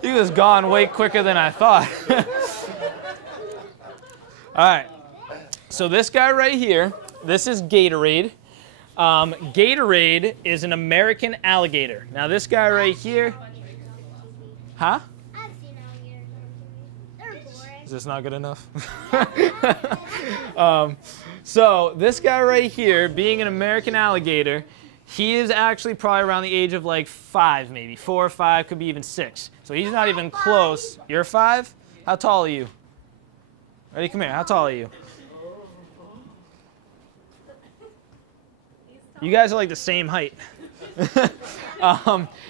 He was gone way quicker than I thought. All right. So this guy right here, this is Gatorade. Gatorade is an American alligator. Now this guy right here, huh? I've seen alligators. They're boring. Is this not good enough? So this guy right here, being an American alligator, he is actually probably around the age of like 5, maybe 4 or 5, could be even 6. So he's not even close. You're 5? How tall are you? Ready? Come here. How tall are you? You guys are like the same height.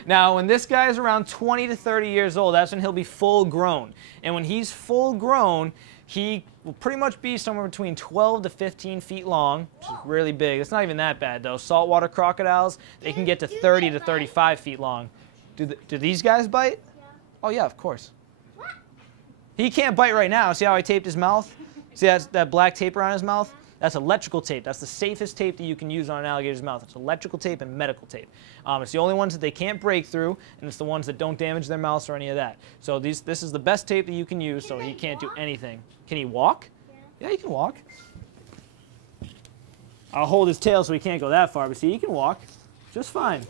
Now, when this guy is around 20 to 30 years old, that's when he'll be full grown. And when he's full grown, he will pretty much be somewhere between 12 to 15 feet long, which is really big. It's not even that bad, though. Saltwater crocodiles, they can get to 30 to 35 feet long. Do these guys bite? Yeah. Oh, yeah, of course. He can't bite right now. See how I taped his mouth? See that black tape around his mouth? That's electrical tape. That's the safest tape that you can use on an alligator's mouth. It's electrical tape and medical tape. It's the only ones that they can't break through, and it's the ones that don't damage their mouths or any of that. So this is the best tape that you can use, so he can't do anything. Can he walk? Yeah, he can walk. I'll hold his tail so he can't go that far, but see, he can walk just fine.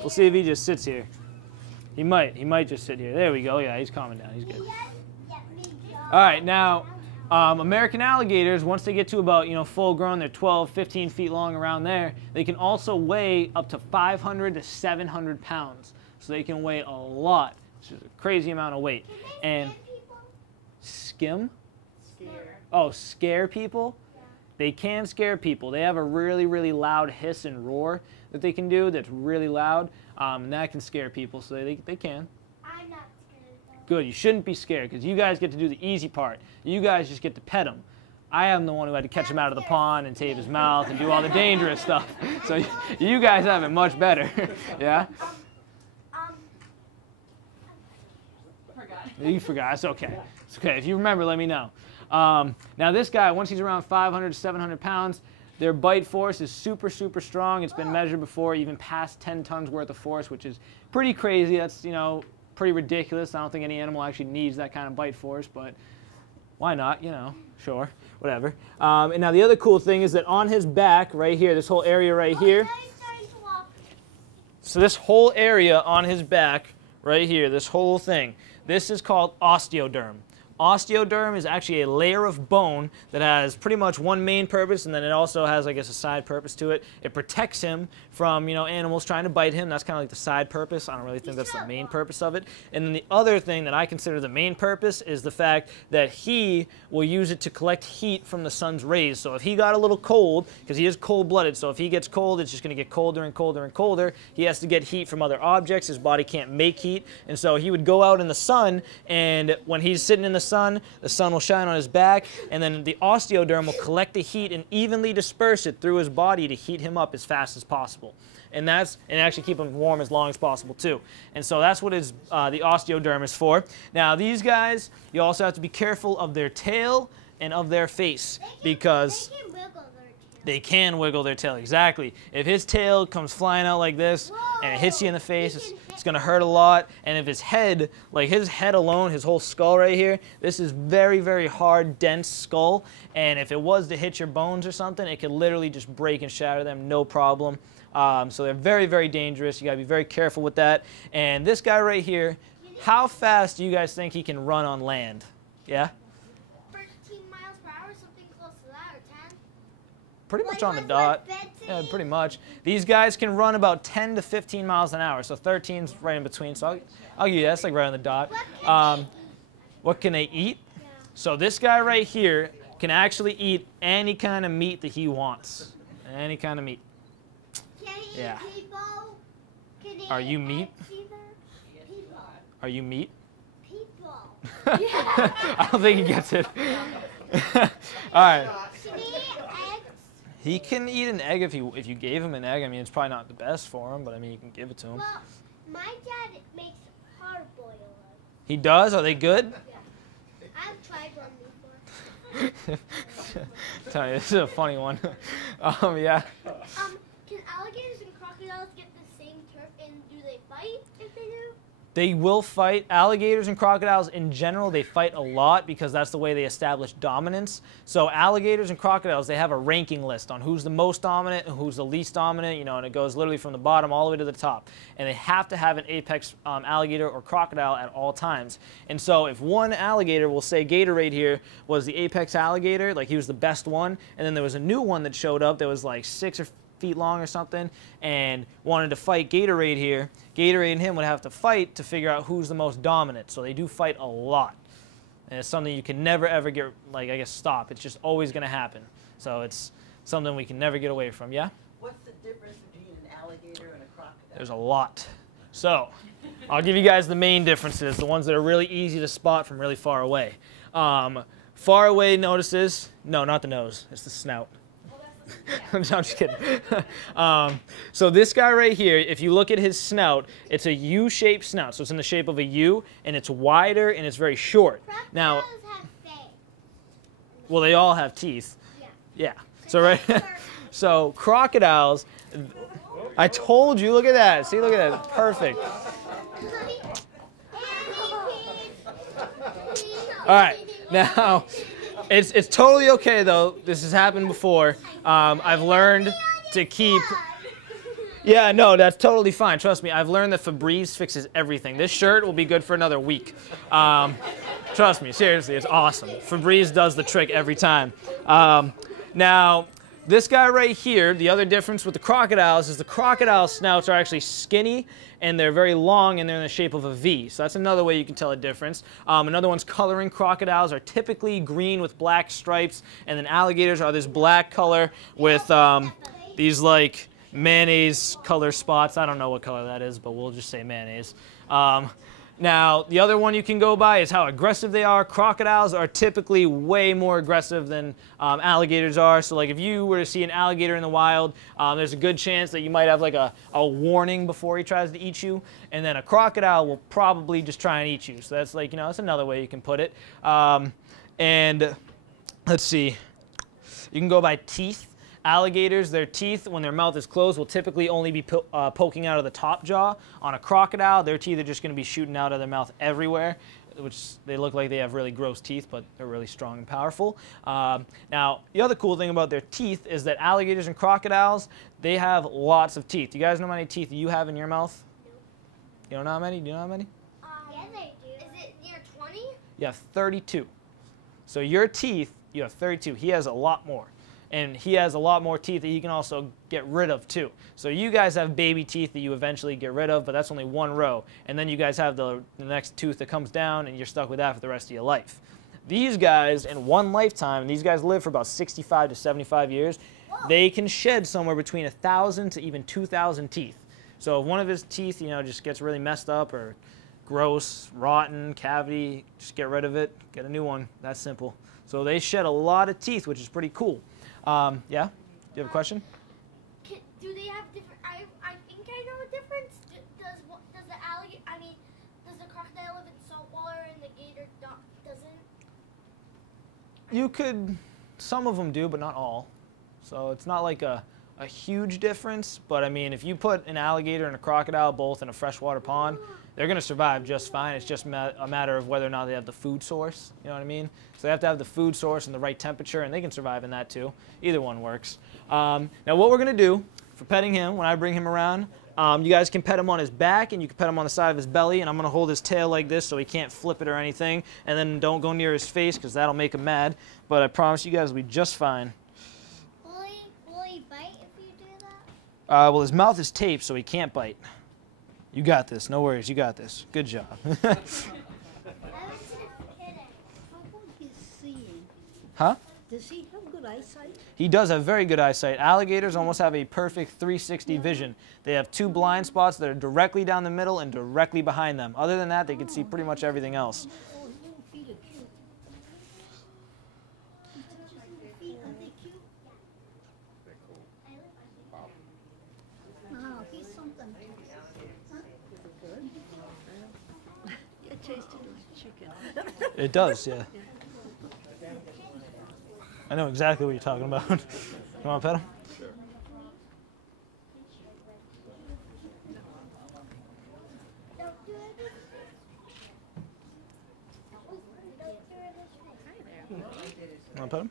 We'll see if he just sits here. He might just sit here. There we go. Yeah, he's calming down. He's good. All right, now, American alligators, once they get to about, full grown, they're 12, 15 feet long around there, they can also weigh up to 500 to 700 pounds. So they can weigh a lot, which is a crazy amount of weight. And skim? Scare. Oh, scare people? Yeah. They can scare people. They have a really, really loud hiss and roar that they can do that's really loud, and that can scare people, so they can. I'm not scared though. Good, you shouldn't be scared, because you guys get to do the easy part. You guys just get to pet him. I am the one who had to catch him out of the pond and tape his mouth and do all the dangerous stuff. So you guys have it much better. Yeah? Forgot. You forgot. It's okay. It's okay. If you remember, let me know. Now this guy, once he's around 500 to 700 pounds, their bite force is super, super strong. It's been measured before, even past 10 tons worth of force, which is pretty crazy. That's, pretty ridiculous. I don't think any animal actually needs that kind of bite force, but why not? Sure, whatever. And now the other cool thing is that on his back, right here, this whole area right here, so this whole area on his back, right here, this whole thing, this is called osteoderm. Osteoderm is actually a layer of bone that has pretty much one main purpose, and then it also has, I guess, a side purpose to it. It protects him from, animals trying to bite him. That's kind of like the side purpose. I don't really think that's the main purpose of it. And then the other thing that I consider the main purpose is the fact that he will use it to collect heat from the sun's rays. So if he got a little cold, because he is cold-blooded, so if he gets cold, it's just going to get colder and colder and colder. He has to get heat from other objects. His body can't make heat. And so he would go out in the sun, and when he's sitting in the sun will shine on his back, and then the osteoderm will collect the heat and evenly disperse it through his body to heat him up as fast as possible. And actually keep him warm as long as possible too. And so that's what the osteoderm is for. Now these guys, you also have to be careful of their tail and of their face, because they can wiggle their tail, exactly. If his tail comes flying out like this and it hits you in the face, it's going to hurt a lot. And if his head, like his head alone, his whole skull right here, this is very, very hard, dense skull. And if it was to hit your bones or something, it could literally just break and shatter them, no problem. So they're very, very dangerous. You got to be very careful with that. And this guy right here, how fast do you guys think he can run on land? Yeah? pretty much on the dot. Yeah, pretty much. These guys can run about 10 to 15 miles an hour, so 13's right in between. So I'll give you that. That's like right on the dot. What can they eat? So this guy right here can actually eat any kind of meat that he wants. Any kind of meat. Can he Yeah. eat people? Can he Are you eat meat? eggs either? People. Are you meat? People. I don't think he gets it. All right. Can he eat eggs? He can eat an egg if you gave him an egg. I mean, it's probably not the best for him, but I mean, you can give it to him. Well, my dad makes hard-boiled eggs. He does? Are they good? Yeah. I've tried one before. Tell you, this is a funny one. Yeah. Can alligators and crocodiles get the same turf, and do they fight if they do? They will fight. Alligators and crocodiles in general, they fight a lot because that's the way they establish dominance. So alligators and crocodiles, they have a ranking list on who's the most dominant and who's the least dominant, you know, and it goes literally from the bottom all the way to the top. And they have to have an apex alligator or crocodile at all times. And so if one alligator, we'll say Gatorade here, was the apex alligator, like he was the best one, and then there was a new one that showed up that was like 6 or feet long or something and wanted to fight Gatorade here, Gatorade and him would have to fight to figure out who's the most dominant. So they do fight a lot. And it's something you can never ever get, like, I guess, stop. It's just always going to happen. So it's something we can never get away from. Yeah? What's the difference between an alligator and a crocodile? There's a lot. So I'll give you guys the main differences, the ones that are really easy to spot from really far away. Far away notices, no, not the nose, it's the snout. No, I'm just kidding. So this guy right here, if you look at his snout, it's a U-shaped snout. So it's in the shape of a U, and it's wider, and it's very short. Now, Crocodiles have fangs. well, they all have teeth. Yeah. Yeah. So right. So crocodiles. I told you. Look at that. See, look at that. Perfect. All right. Now, it's totally okay though. This has happened before. I've learned to keep. Yeah, no, that's totally fine. Trust me. I've learned that Febreze fixes everything. This shirt will be good for another week. Trust me. Seriously, it's awesome. Febreze does the trick every time. Now, this guy right here, the other difference with the crocodiles is the crocodile snouts are actually skinny and they're very long and they're in the shape of a V. So that's another way you can tell a difference. Another one's coloring. Crocodiles are typically green with black stripes, and then alligators are this black color with these like mayonnaise color spots. I don't know what color that is, but we'll just say mayonnaise. Now, the other one you can go by is how aggressive they are. Crocodiles are typically way more aggressive than alligators are. So, like, if you were to see an alligator in the wild, there's a good chance that you might have, like, a warning before he tries to eat you. And then a crocodile will probably just try and eat you. So that's, like, you know, that's another way you can put it. And let's see. You can go by teeth. Alligators, their teeth, when their mouth is closed, will typically only be poking out of the top jaw. On a crocodile, their teeth are just going to be shooting out of their mouth everywhere, which they look like they have really gross teeth, but they're really strong and powerful. Now, the other cool thing about their teeth is that alligators and crocodiles, they have lots of teeth. You guys know how many teeth you have in your mouth? You don't know how many? Do you know how many? Yeah, they do. Is it near 20? You have 32. So your teeth, you have 32. He has a lot more. And he has a lot more teeth that he can also get rid of too. So you guys have baby teeth that you eventually get rid of, but that's only one row. And then you guys have the next tooth that comes down, and you're stuck with that for the rest of your life. These guys, in one lifetime, and these guys live for about 65 to 75 years, they can shed somewhere between 1,000 to even 2,000 teeth. So if one of his teeth, you know, just gets really messed up or gross, rotten, cavity, just get rid of it, get a new one. That's simple. So they shed a lot of teeth, which is pretty cool. Yeah? Do you have a question? Do they have different? I think I know a difference. Does the alligator? I mean, does the crocodile live in salt water and the gator doesn't? You could. Some of them do, but not all. So it's not like a huge difference. But I mean, if you put an alligator and a crocodile both in a freshwater pond, they're going to survive just fine. It's just a matter of whether or not they have the food source. You know what I mean? So they have to have the food source and the right temperature, and they can survive in that too. Either one works. Now what we're going to do for petting him, when I bring him around, you guys can pet him on his back, and you can pet him on the side of his belly, and I'm going to hold his tail like this so he can't flip it or anything. And then don't go near his face because that'll make him mad. But I promise you guys it'll be just fine. Will Well, his mouth is taped, so he can't bite. You got this. No worries. You got this. Good job. How about his seeing? Huh? Does he have good eyesight? He does have very good eyesight. Alligators almost have a perfect 360 vision. They have 2 blind spots that are directly down the middle and directly behind them. Other than that, they can see pretty much everything else. Oh, his little feet are cute. He touches his little feet. Aren't they cute? Wow, he's something. Huh? Good. It tasted like chicken. It does, yeah. I know exactly what you're talking about. Come on, pet him. Sure. Come on, pet him.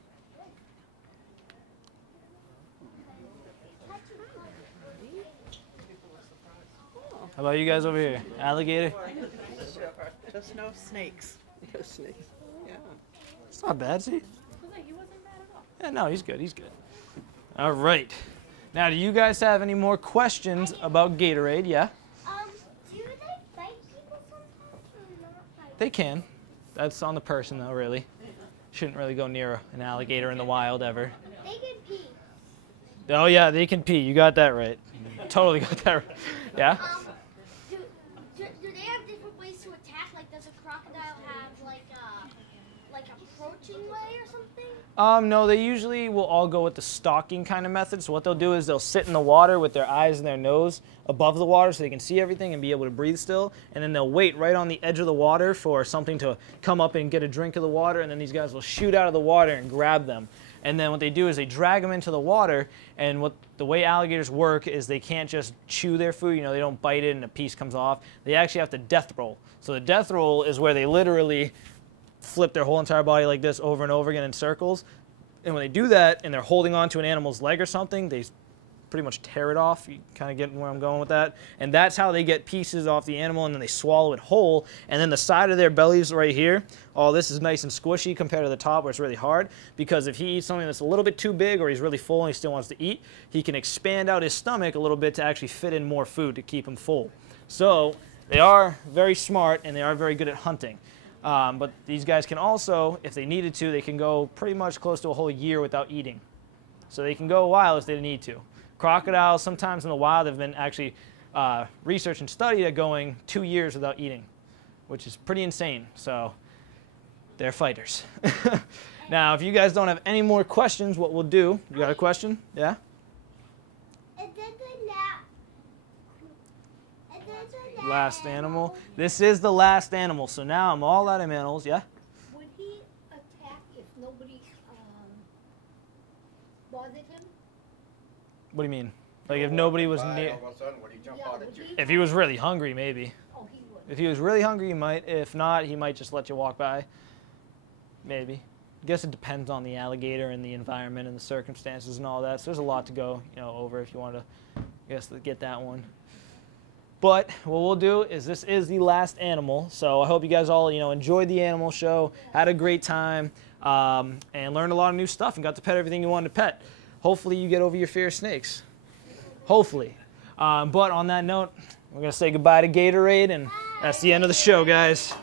How about you guys over here? Alligator? Sure. Just no snakes. No snakes. Yeah. It's not bad, see? Yeah, no, he's good. He's good. All right. Now, do you guys have any more questions about Gatorade? Yeah? Do they bite people sometimes or not bite? They can. That's on the person, though, really. Shouldn't really go near an alligator in the wild ever. They can pee. Oh, yeah, they can pee. You got that right. Totally got that right. Yeah? Do they have different ways to attack? Like, does a crocodile have like approaching way or something? No, they usually will all go with the stalking kind of method. So what they'll do is they'll sit in the water with their eyes and their nose above the water so they can see everything and be able to breathe still. And then they'll wait right on the edge of the water for something to come up and get a drink of the water. And then these guys will shoot out of the water and grab them. And then what they do is they drag them into the water. And the way alligators work is they can't just chew their food. You know, they don't bite it and a piece comes off. They actually have to death roll. So the death roll is where they literally flip their whole entire body like this over and over again in circles. And when they do that and they're holding on to an animal's leg or something, they pretty much tear it off. You kind of get where I'm going with that. And that's how they get pieces off the animal, and then they swallow it whole. And then the side of their bellies right here, all this is nice and squishy compared to the top where it's really hard, because if he eats something that's a little bit too big or he's really full and he still wants to eat, he can expand out his stomach a little bit to actually fit in more food to keep him full. So they are very smart and they are very good at hunting. But these guys can also, if they needed to, they can go pretty much close to a whole year without eating. So they can go a while if they need to. Crocodiles, sometimes in the wild, have been actually researched and studied at going 2 years without eating, which is pretty insane. So they're fighters. Now, if you guys don't have any more questions, what we'll do, you got a question? Yeah? Last animal. This is the last animal, so now I'm all out of animals. Yeah? Would he attack if nobody bothered him? What do you mean? Like if nobody was near? All of a sudden, would he jump out at you? If he was really hungry, maybe. Oh, he would. If he was really hungry, he might. If not, he might just let you walk by. Maybe. I guess it depends on the alligator and the environment and the circumstances and all that. So there's a lot to go, over if you want to, get that one. But what we'll do is this is the last animal. So I hope you guys all, enjoyed the animal show, had a great time, and learned a lot of new stuff and got to pet everything you wanted to pet. Hopefully you get over your fear of snakes. Hopefully. But on that note, we're going to say goodbye to Gatorade, and that's the end of the show, guys.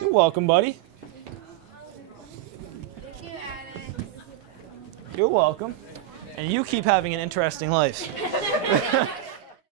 You're welcome, buddy. You're welcome. And you keep having an interesting life.